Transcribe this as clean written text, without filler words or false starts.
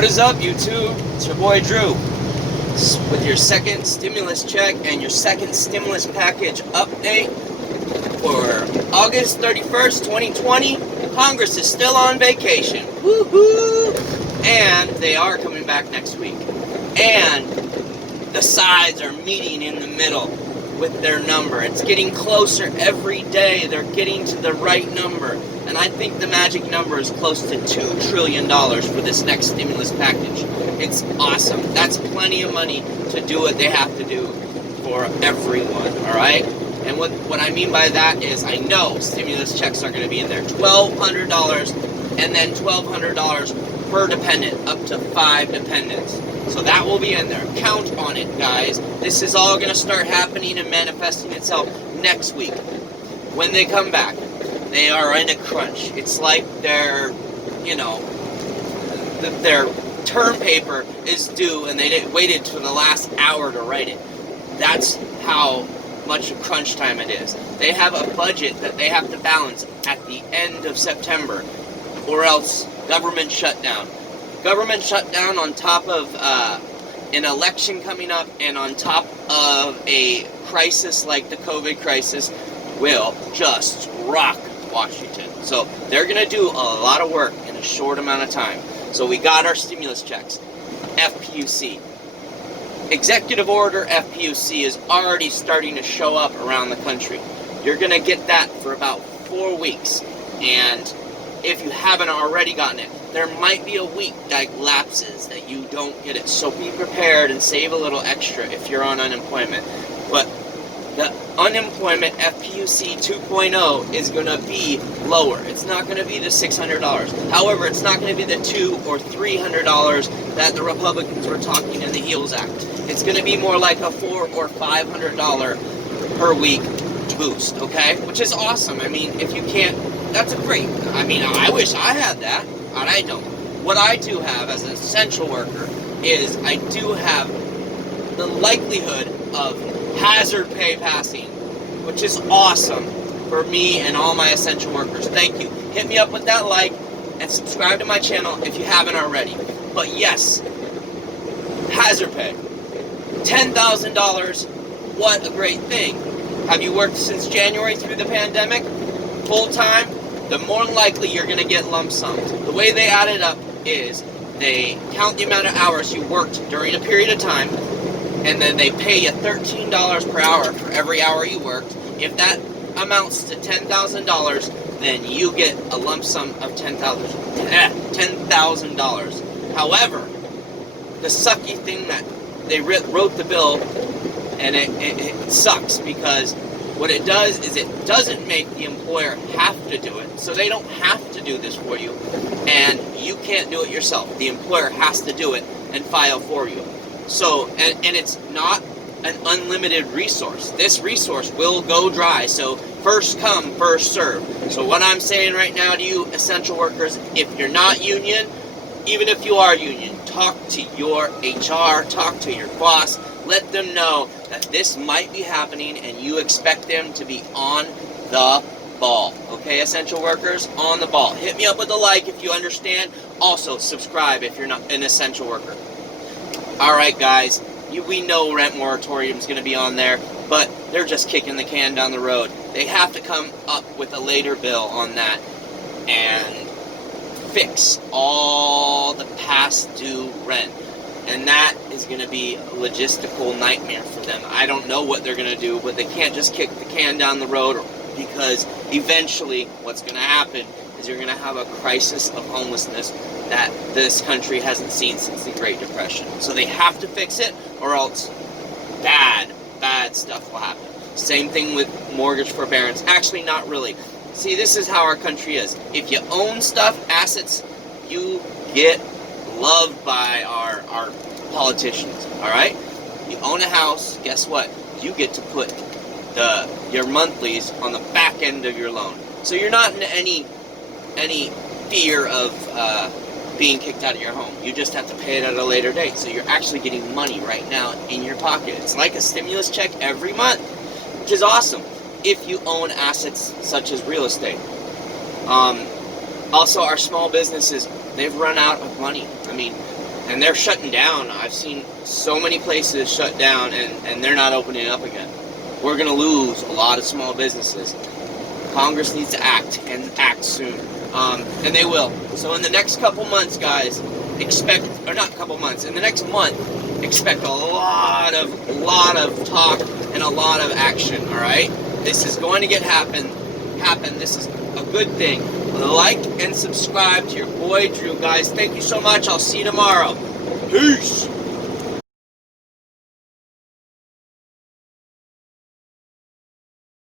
What is up, YouTube? It's your boy Drew with your second stimulus check and your second stimulus package update for August 31st, 2020. Congress is still on vacation. Woohoo! And they are coming back next week. And the sides are meeting in the middle with their number. It's getting closer every day. They're getting to the right number. And I think the magic number is close to $2 trillion for this next stimulus package. It's awesome. That's plenty of money to do what they have to do for everyone, all right? And what I mean by that is I know stimulus checks are going to be in there. $1,200 and then $1,200 per dependent, up to 5 dependents. So that will be in there. Count on it, guys. This is all going to start happening and manifesting itself next week. When they come back, they are in a crunch. It's like their term paper is due and they waited for the last hour to write it. That's how much crunch time it is. They have a budget that they have to balance at the end of September, or else government shutdown. Government shutdown on top of an election coming up and on top of a crisis like the COVID crisis will just rock Washington. So they're going to do a lot of work in a short amount of time. So we got our stimulus checks. FPUC. Executive Order FPUC is already starting to show up around the country. You're going to get that for about 4 weeks. And if you haven't already gotten it, there might be a week that lapses that you don't get it. So be prepared and save a little extra if you're on unemployment. But the unemployment FPUC 2.0 is going to be lower. It's not going to be the $600. However, it's not going to be the $200 or $300 that the Republicans were talking in the HEALS Act. It's going to be more like a $400 or $500 per week boost, okay? Which is awesome. I mean, if you can't, that's great. I mean, I wish I had that, but I don't. What I do have as an essential worker is I do have the likelihood of hazard pay passing, which is awesome for me and all my essential workers. Thank you. Hit me up with that like and subscribe to my channel if you haven't already. But yes, hazard pay. $10,000, what a great thing. Have you worked since January through the pandemic? Full time? The more likely you're going to get lump sums. The way they add it up is they count the amount of hours you worked during a period of time, and then they pay you $13 per hour for every hour you worked. If that amounts to $10,000, then you get a lump sum of $10,000. However, the sucky thing that they wrote the bill, and it sucks because what it does is it doesn't make the employer have to do it. So they don't have to do this for you, and you can't do it yourself. The employer has to do it and file for you. So, and it's not an unlimited resource. This resource will go dry. So first come, first serve. So what I'm saying right now to you essential workers, if you're not union, even if you are union, talk to your HR, talk to your boss, let them know that this might be happening and you expect them to be on the ball. Okay, essential workers, on the ball. Hit me up with a like if you understand. Also, subscribe if you're not an essential worker. Alright guys, we know rent moratorium is going to be on there, but they're just kicking the can down the road. They have to come up with a later bill on that and fix all the past due rent. And that is going to be a logistical nightmare for them. I don't know what they're going to do, but they can't just kick the can down the road, because eventually what's going to happen is you're going to have a crisis of homelessness that this country hasn't seen since the Great Depression. So they have to fix it, or else bad stuff will happen. Same thing with mortgage forbearance. Actually, not really. See, this is how our country is. If you own stuff, assets, you get loved by our politicians, all right? You own a house, guess what? You get to put your monthlies on the back end of your loan. So you're not in any fear of being kicked out of your home. You just have to pay it at a later date. So you're actually getting money right now in your pocket. It's like a stimulus check every month, which is awesome if you own assets such as real estate. Also, our small businesses, they've run out of money. I mean, And they're shutting down. I've seen so many places shut down, and they're not opening up again. We're going to lose a lot of small businesses. Congress needs to act, and act soon. And they will. So in the next couple months, guys, in the next month, expect a lot of talk and a lot of action, all right? This is going to happen. This is a good thing. Like and subscribe to your boy Drew, guys. Thank you so much. I'll see you tomorrow. Peace.